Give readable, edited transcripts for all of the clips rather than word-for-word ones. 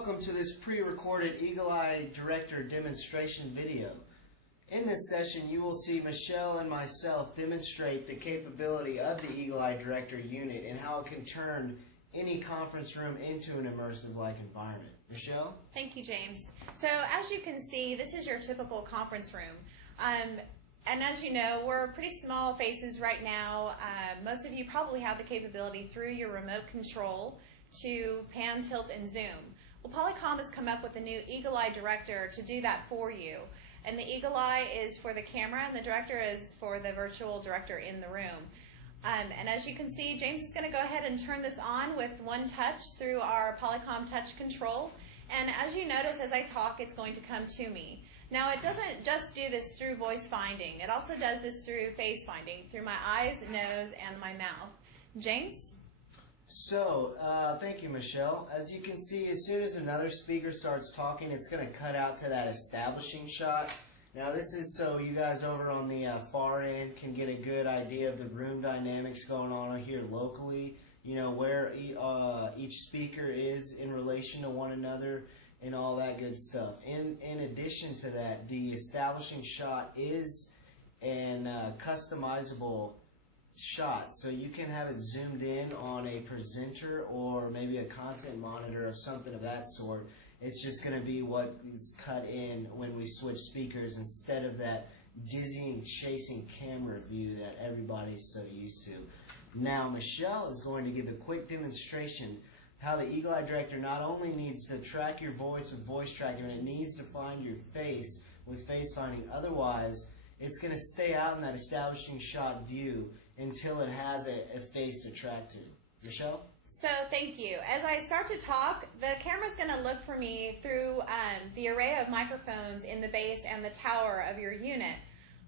welcome to this pre-recorded Eagle Eye Director demonstration video. In this session you will see Michelle and myself demonstrate the capability of the Eagle Eye Director unit and how it can turn any conference room into an immersive-like environment. Michelle? Thank you, James. So as you can see, this is your typical conference room. And as you know, we're pretty small faces right now. Most of you probably have the capability through your remote control to pan, tilt, and zoom. Well, POLYCOM has come up with a new Eagle Eye Director to do that for you. And the Eagle Eye is for the camera, and the Director is for the virtual director in the room. And as you can see, James is going to go ahead and turn this on with one touch through our POLYCOM touch control. And as you notice, as I talk, it's going to come to me. Now, it doesn't just do this through voice finding. It also does this through face finding, through my eyes, nose, and my mouth. James? So, thank you, Michelle. As you can see, as soon as another speaker starts talking, it's going to cut out to that establishing shot. Now, this is so you guys over on the far end can get a good idea of the room dynamics going on here locally. You know, where each speaker is in relation to one another and all that good stuff. In addition to that, the establishing shot is an customizable shot, so you can have it zoomed in on a presenter or maybe a content monitor or something of that sort. It's just going to be what is cut in when we switch speakers instead of that dizzying, chasing camera view that everybody's so used to. Now, Michelle is going to give a quick demonstration how the Eagle Eye Director not only needs to track your voice with voice tracking, but it needs to find your face with face finding. Otherwise, it's going to stay out in that establishing shot view until it has a face to track to. Michelle? So thank you. As I start to talk, the camera's going to look for me through the array of microphones in the base and the tower of your unit.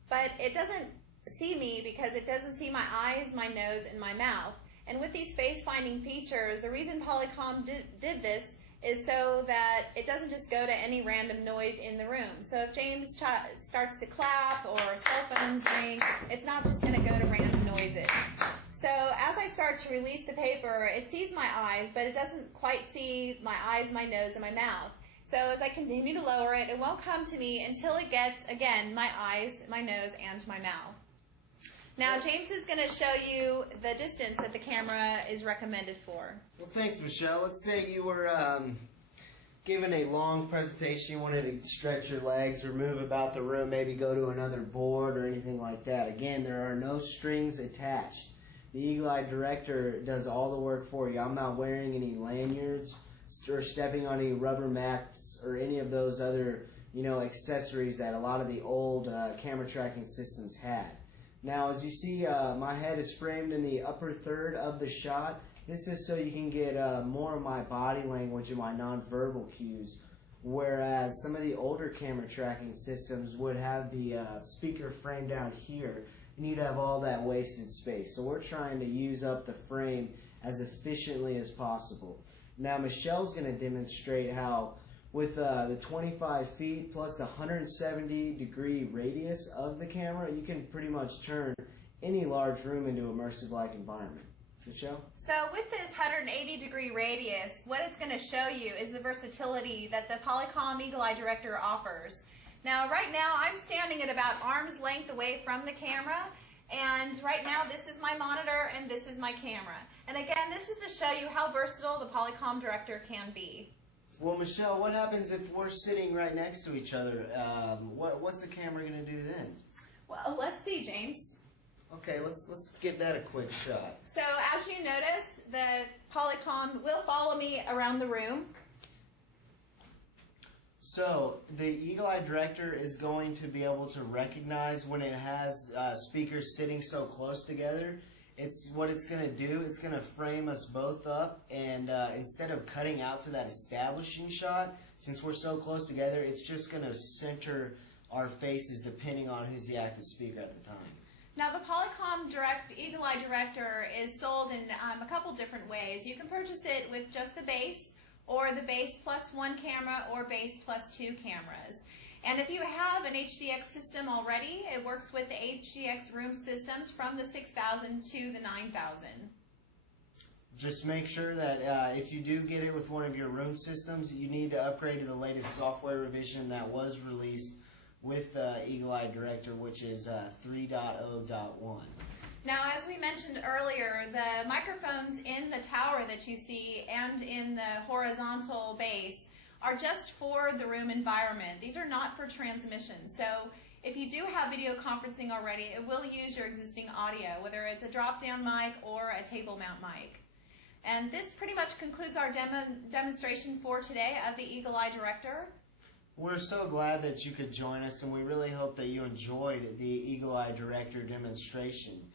But it doesn't see me because it doesn't see my eyes, my nose, and my mouth. And with these face-finding features, the reason POLYCOM did this is so that it doesn't just go to any random noise in the room. So if James starts to clap or cell phones ring, it's not just going to go to random noises. So as I start to release the paper, it sees my eyes, but it doesn't quite see my eyes, my nose, and my mouth. So as I continue to lower it, it won't come to me until it gets, again, my eyes, my nose, and my mouth. Now, James is going to show you the distance that the camera is recommended for. Well, thanks, Michelle. Let's say you were given a long presentation, you wanted to stretch your legs or move about the room, maybe go to another board or anything like that. Again, there are no strings attached. The Eagle Eye Director does all the work for you. I'm not wearing any lanyards or stepping on any rubber mats or any of those other, accessories that a lot of the old camera tracking systems had. Now, as you see, my head is framed in the upper third of the shot. This is so you can get more of my body language and my nonverbal cues, whereas some of the older camera tracking systems would have the speaker framed down here, and you'd have all that wasted space. So we're trying to use up the frame as efficiently as possible. Now, Michelle's going to demonstrate how with the 25 feet plus the 170-degree radius of the camera, you can pretty much turn any large room into an immersive-like environment. Michelle? So with this 180-degree radius, what it's going to show you is the versatility that the POLYCOM Eagle Eye Director offers. Now, right now, I'm standing at about arm's length away from the camera, and right now, this is my monitor and this is my camera. And again, this is to show you how versatile the POLYCOM Director can be. Well, Michelle, what happens if we're sitting right next to each other? What's the camera going to do then? Well, let's see, James. Okay, let's give that a quick shot. So as you notice, the POLYCOM will follow me around the room. So the Eagle Eye Director is going to be able to recognize when it has speakers sitting so close together. What it's going to do, it's going to frame us both up, and instead of cutting out to that establishing shot, since we're so close together, it's just going to center our faces depending on who's the active speaker at the time. Now, the POLYCOM Eagle Eye Director is sold in a couple different ways. You can purchase it with just the base, or the base plus one camera, or base plus two cameras. And if you have an HDX system already, it works with the HDX room systems from the 6000 to the 9000. Just make sure that if you do get it with one of your room systems, you need to upgrade to the latest software revision that was released with Eagle Eye Director, which is 3.0.1. Now, as we mentioned earlier, the microphones in the tower that you see and in the horizontal base are just for the room environment. These are not for transmission. So if you do have video conferencing already, it will use your existing audio, whether it's a drop-down mic or a table mount mic. And this pretty much concludes our demonstration for today of the Eagle Eye Director. We're so glad that you could join us, and we really hope that you enjoyed the Eagle Eye Director demonstration.